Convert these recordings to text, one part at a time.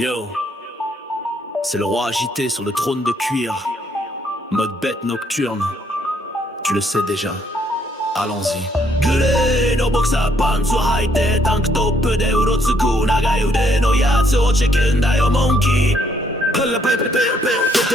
Yo, c'est le roi agité sur le trône de cuir, mode bête nocturne, tu le sais déjà, allons-y. Grey no boxer pants を履いてタンクトップでうろつく長い腕のやつをチェックんだよモンキー。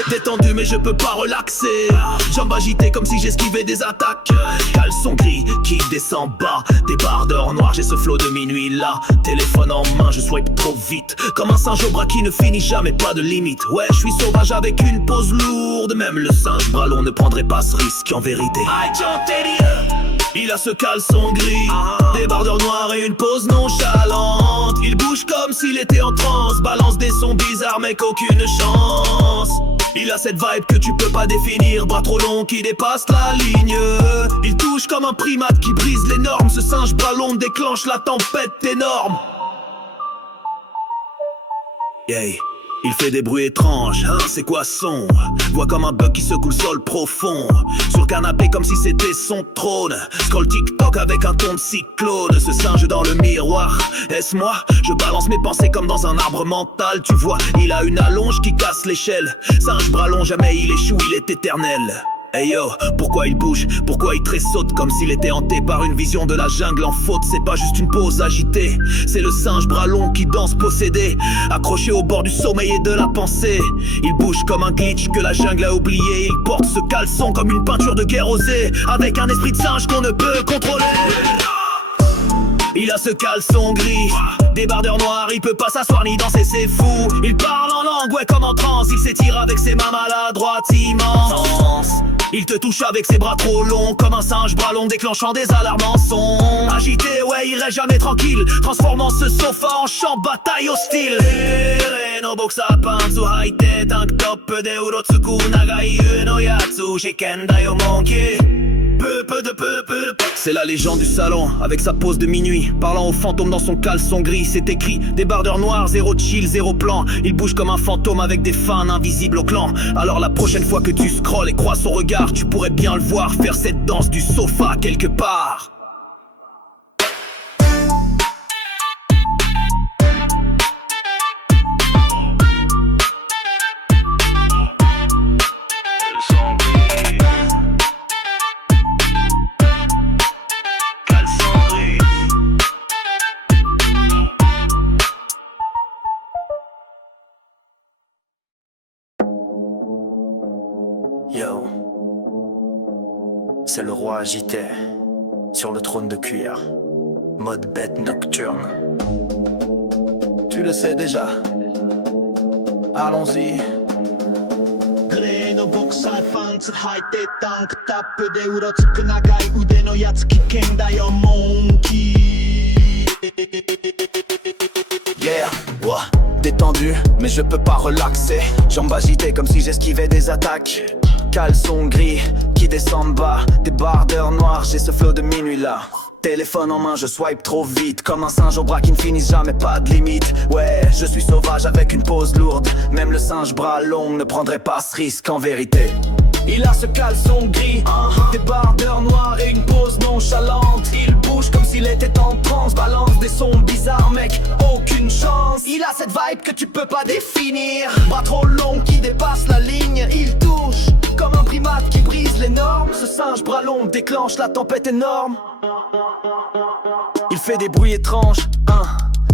T'es tendu mais je peux pas relaxer. Jambes agitées comme si j'esquivais des attaques. Caleçon gris qui descend bas, débardeur noir, j'ai ce flow de minuit là. Téléphone en main, je swipe trop vite. Comme un singe au bras qui ne finit jamais, pas de limite. Ouais, je suis sauvage avec une pose lourde. Même le singe bras long ne prendrait pas ce risque en vérité. Il a ce caleçon gris, débardeur noir et une pose nonchalante. Il bouge comme s'il était en transe, balance des sons bizarres mec aucune chance. Il a cette vibe que tu peux pas définir, bras trop long qui dépasse la ligne. Il touche comme un primate qui brise les normes. Ce singe bras long déclenche la tempête énorme. Yeah. Il fait des bruits étranges, hein, c'est quoi son? Voix comme un bug qui secoue le sol profond. Sur le canapé comme si c'était son trône. Scroll TikTok avec un ton de cyclone. Ce singe dans le miroir, est-ce moi? Je balance mes pensées comme dans un arbre mental. Tu vois, il a une allonge qui casse l'échelle. Singe bras long, jamais il échoue, il est éternel. Hey yo, pourquoi il bouge? Pourquoi il tressaute comme s'il était hanté par une vision de la jungle en faute? C'est pas juste une pose agitée, c'est le singe bras long qui danse possédé, accroché au bord du sommeil et de la pensée. Il bouge comme un glitch que la jungle a oublié. Il porte ce caleçon comme une peinture de guerre osée, avec un esprit de singe qu'on ne peut contrôler. Il a ce caleçon gris, débardeur noir, il peut pas s'asseoir ni danser, c'est fou. Il parle en langue, ouais comme en transe. Il s'étire avec ses mains maladroites immenses. Il te touche avec ses bras trop longs, comme un singe bras long déclenchant des alarmes en son. Agité, ouais, il reste jamais tranquille, transformant ce sofa en champ de bataille hostile. No boxer pants を履いてタンクトップでうろつく長い腕のやつを試験だよモンキー。C'est la légende du salon, avec sa pose de minuit, parlant aux fantômes dans son caleçon gris. C'est écrit, débardeur noir, zéro chill, zéro plan. Il bouge comme un fantôme avec des fans invisibles au clan. Alors la prochaine fois que tu scrolles et crois son regard, tu pourrais bien le voir faire cette danse du sofa quelque part. Yo, c'est le roi agité, sur le trône de cuir, mode bête nocturne. Tu le sais déjà, allons-y. Grey no boxer pants 履いてタンクトップでうろつく長い腕のやつ危険だよモンキー。Yeah, wow. Détendu, mais je peux pas relaxer. Jambes agitées comme si j'esquivais des attaques. Caleçon gris qui descend bas, débardeur noir, j'ai ce flow de minuit là. Téléphone en main, je swipe trop vite, comme un singe au bras qui ne finissent jamais, pas de limite. Ouais, je suis sauvage avec une pose lourde. Même le singe bras long ne prendrait pas ce risque en vérité. Il a ce caleçon gris, débardeur noir et une pose nonchalante. Il bouge comme s'il était en transe, balance des sons bizarres mec, aucune chance. Il a cette vibe que tu peux pas définir, bras trop long qui dépasse la ligne. Il touche comme un primate qui brise les normes. Ce singe bras long déclenche la tempête énorme. Il fait des bruits étranges,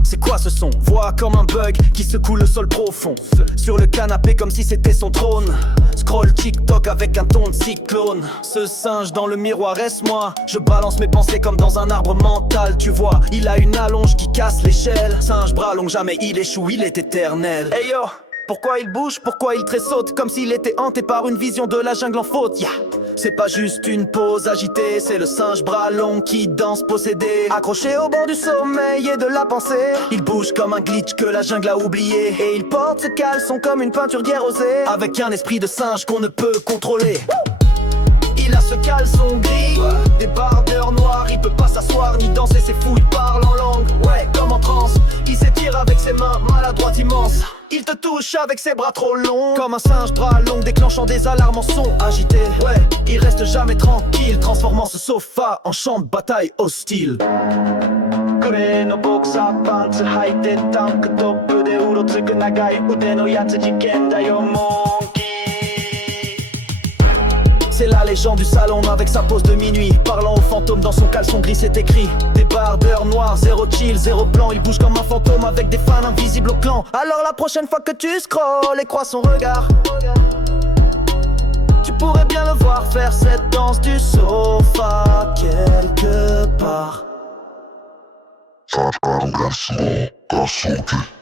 c'est quoi ce son? Voix comme un bug qui secoue le sol profond. Sur le canapé comme si c'était son trône. Scroll TikTok avec un ton de cyclone. Ce singe dans le miroir, est-ce moi? Je balance mes pensées comme dans un arbre mental. Tu vois, il a une allonge qui casse l'échelle. Singe bras long, jamais il échoue, il est éternel. Hey yo, pourquoi il bouge? Pourquoi il tressaute? Comme s'il était hanté par une vision de la jungle en faute. Yeah. C'est pas juste une pose agitée, c'est le singe bras long qui danse possédé, accroché au bord du sommeil et de la pensée. Il bouge comme un glitch que la jungle a oublié. Et il porte ses caleçons comme une peinture d'hier osée, avec un esprit de singe qu'on ne peut contrôler. Il a ce caleçon gris, débardeur noir, il peut pas s'asseoir ni danser, c'est fou, il parle en langue, ouais comme en transe. Il s'étire avec ses mains maladroites immenses. Il te touche avec ses bras trop longs, comme un singe bras long déclenchant des alarmes en son agité. Ouais, il reste jamais tranquille, transformant ce sofa en champ de bataille hostile. グレーのボクサーパンツ履いてタンクトップでうろのつく長い腕のやつ事件だよモンキー C'est la légende du salon avec sa pose de minuit. Parlant aux fantômes dans son caleçon gris c'est écrit. Des barbeurs noirs, zéro chill, zéro plan. Il bouge comme un fantôme avec des fans invisibles au clan. Alors la prochaine fois que tu scrolles et crois son regard, tu pourrais bien le voir faire cette danse du sofa quelque part. Saat karungan semua kasuki